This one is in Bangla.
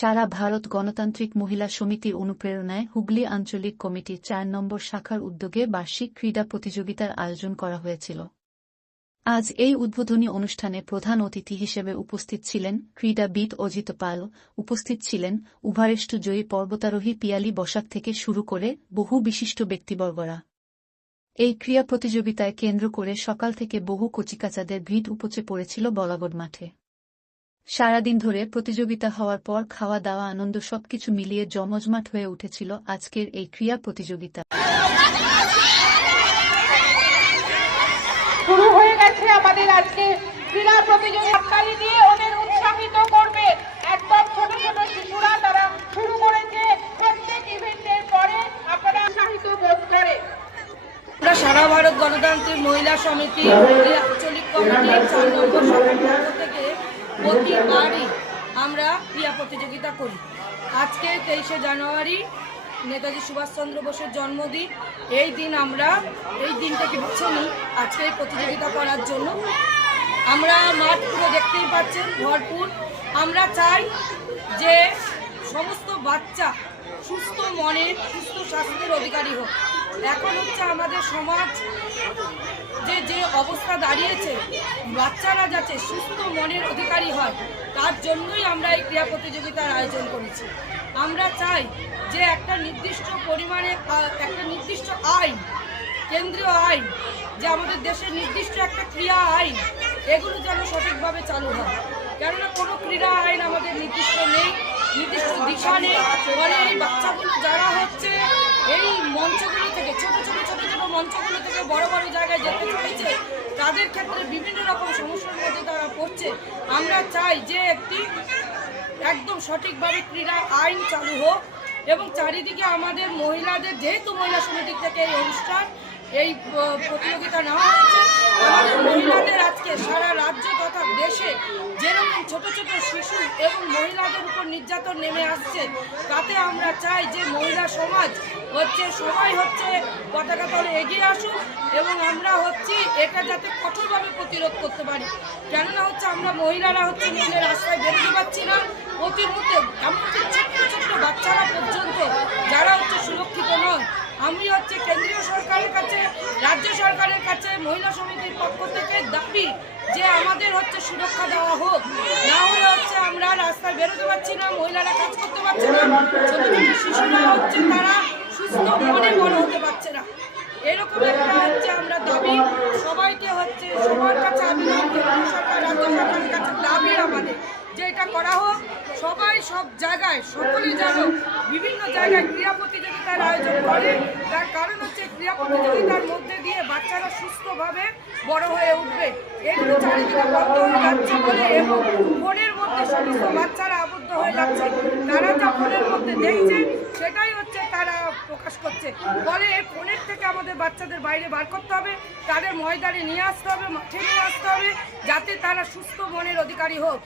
সারা ভারত গণতান্ত্রিক মহিলা সমিতির অনুপ্রেরণায় হুগলি আঞ্চলিক কমিটির ৪ নম্বর শাখার উদ্যোগে বার্ষিক ক্রীড়া প্রতিযোগিতার আয়োজন করা হয়েছিল। আজ এই উদ্বোধনী অনুষ্ঠানে প্রধান অতিথি হিসেবে উপস্থিত ছিলেন ক্রীড়াবিদ অজিত পাল, উপস্থিত ছিলেন উভারেষ্ট জয়ী পর্বতারোহী পিয়ালি বসাক থেকে শুরু করে বহু বিশিষ্ট ব্যক্তিবর্গরা। এই ক্রীড়া প্রতিযোগিতায় কেন্দ্র করে সকাল থেকে বহু কচিকাচাদের ভিড় উপচে পড়েছিল বলাগড় মাঠে। সারাদিন ধরে প্রতিযোগিতা হওয়ার পর খাওয়া দাওয়া আনন্দ সবকিছু মিলিয়ে জমজমাট হয়ে উঠেছিল আজকের এই ক্রীড়া প্রতিযোগিতা। শুরু হয়ে গেছে আমাদের আজকে ক্রীড়া প্রতিযোগিতা দিয়ে ওদের উৎসাহিত করবে। একদম ছোট ছোট শিশুরা তারা শুরু করেছে। প্রত্যেক ইভেন্টের পরে আপনারা উৎসাহিত বোধ করে। আমরা সারা ভারত গণতান্ত্রিক মহিলা সমিতি আঞ্চলিক কমিটির ৪ নম্বর শাখার পক্ষ থেকে প্রতিবারই আমরা ক্রীড়া প্রতিযোগিতা করি। আজকে ২৩শে জানুয়ারি নেতাজি সুভাষচন্দ্র বোসের জন্মদিন। এই দিন আমরা এই দিনটাকে বেছে নিই আজকে এই প্রতিযোগিতা করার জন্য। আমরা মাঠ পুরো দেখতেই পাচ্ছেন ভরপুর। আমরা চাই যে সমস্ত বাচ্চা সুস্থ মনের সুস্থ স্বাস্থ্যের অধিকারী হোক। এখন হচ্ছে আমাদের সমাজ যে অবস্থা দাঁড়িয়েছে, বাচ্চারা যাতে সুস্থ মনের অধিকারী হয় তার জন্যই আমরা এই ক্রীড়া প্রতিযোগিতার আয়োজন করেছি। আমরা চাই যে একটা নির্দিষ্ট পরিমাণে একটা নির্দিষ্ট আইন, কেন্দ্রীয় আইন, যে আমাদের দেশের নির্দিষ্ট একটা ক্রীড়া আইন, এগুলো যেন সঠিকভাবে চালু হয়। কেননা কোনো ক্রীড়া আইন আমাদের নির্দিষ্ট নেই, নির্দিষ্ট দিশা নেই। ফলে এই বাচ্চাগুলো যারা হচ্ছে এই মঞ্চগুলো থেকে ছোট ছোট মঞ্চগুলো থেকে বড় বড় জায়গায় যেতে চাইছে, তাদের ক্ষেত্রে বিভিন্ন রকম সমস্যার মধ্যে তারা পড়ছে। আমরা চাই যে একটি একদম সঠিকভাবে ক্রীড়া আইন চালু হোক এবং চারিদিকে আমাদের মহিলাদের, যেহেতু মহিলা সমিতি থেকে এই অনুষ্ঠান এই প্রতিযোগিতা নেওয়া হয়েছে, আমাদের মহিলাদের আজকে সারা রাজ্য তথা দেশে যেরকম ছোট ছোট শিশু এবং মহিলাদের উপর নির্যাতন নেমে আসছে, তাতে আমরা চাই যে মহিলা সমাজ হচ্ছে সবাই হচ্ছে পতাকা তলে এগিয়ে আসুক এবং আমরা হচ্ছি এটা যাতে কঠোরভাবে প্রতিরোধ করতে পারি। কেননা হচ্ছে আমরা মহিলারা হচ্ছে নিজের রাস্তায় বেরোতে পারছি না। অতি মুহূর্তে এমনকি ছোট্ট ছোট্ট বাচ্চারা পর্যন্ত যারা হচ্ছে সুরক্ষিত নয়। আমি হচ্ছে কেন্দ্রীয় সরকারের কাছে, রাজ্য সরকারের কাছে মহিলা সমিতির পক্ষ থেকে দাবি যে আমাদের হচ্ছে সুরক্ষা দেওয়া হোক। না হলে হচ্ছে আমরা রাস্তায় বেরোতে পারছি না, মহিলারা কাজ করতে পারছে না, ছোট ছোট শিশুরা হচ্ছে তারা সুস্থ মনে বড় হতে পারছে না। এরকম একটা হচ্ছে আমরা দাবি সবাইকে হচ্ছে সবার কাছে আবেদন, কেন্দ্রীয় সরকার রাজ্য সরকারের কাছে দাবি আমাদের যে এটা করা হোক। সবাই সব জায়গায় সকলে যেন বিভিন্ন জায়গায় ক্রীড়া প্রতিযোগিতার আয়োজন করে। তার কারণ হচ্ছে ক্রীড়া প্রতিযোগিতার মধ্যে দিয়ে বাচ্চারা সুস্থভাবে বড় হয়ে উঠবে। এগুলো চারিদিকে বন্ধ হয়ে যাচ্ছে বলে এবং ফোনের মধ্যে সমস্ত বাচ্চারা আবদ্ধ হয়ে যাচ্ছে। তারা যা ফোনের মধ্যে দেখছে সেটাই হচ্ছে তারা প্রকাশ করছে। ফলে এই ফোনের থেকে আমাদের বাচ্চাদের বাইরে বার করতে হবে, তাদের ময়দানে নিয়ে আসতে হবে, মাঠে নিয়ে আসতে হবে, যাতে তারা সুস্থ মনের অধিকারী হোক।